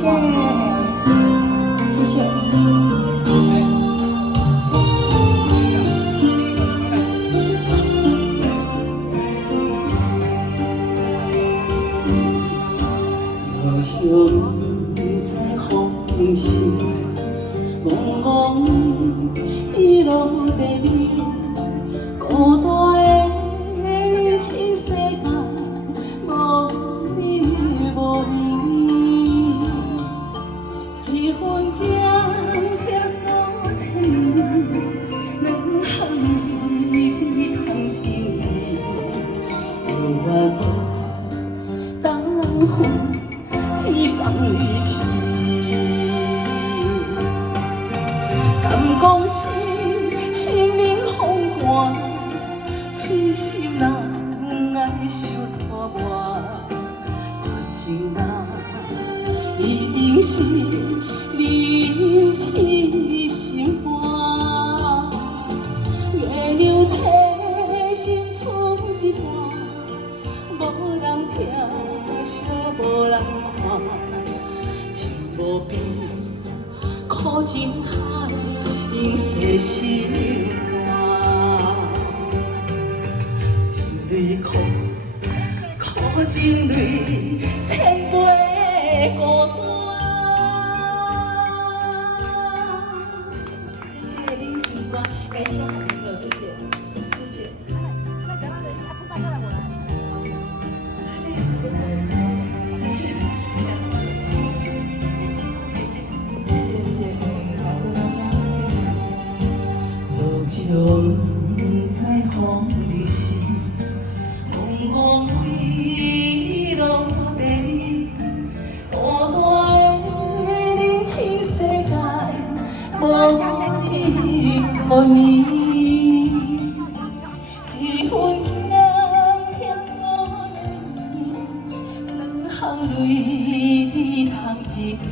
谢，谢谢。路在风里是茫茫一路地里，孤单的新世界，无你无你，一分情听诉千年，两行泪滴通情意，永远无当分。天放离去，敢讲心灵风寒，碎心人爱受拖磨，绝情人一定是离去心肝，月亮切心出一半，无人听，惜无人看。情无边，苦尽海，因世心肝。一蕊苦，苦尽泪，千杯孤单。谢谢林星光，感谢好朋友，谢谢，谢谢。那等下从大家来，我来。路在风里是茫茫一路地里，孤单的新世界，无你无你，一分情添诉千年，两行泪滴通一片，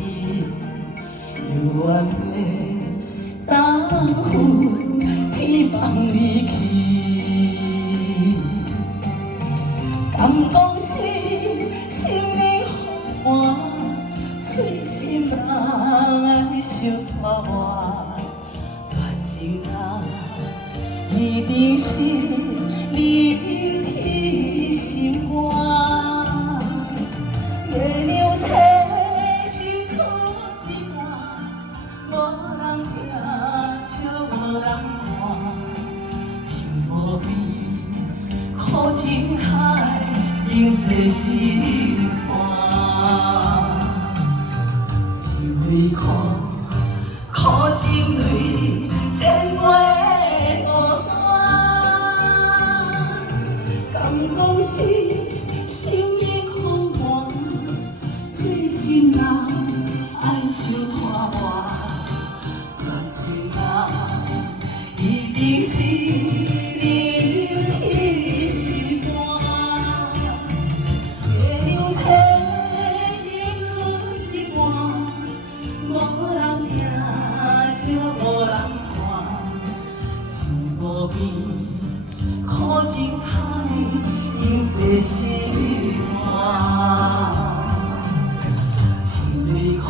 犹原袂当分。天放离去，敢讲心里寒，碎心人爱受拖磨，绝情人一定是离去心肝，月亮切心出一半，无人听，惜无人看。无边，苦尽海，因世心肝。一蕊苦，苦尽泪，千杯孤单。敢讲心意空寒，醉心人爱受拖磨，绝情人一定是。苦尽海，因世心肝，一蕊苦，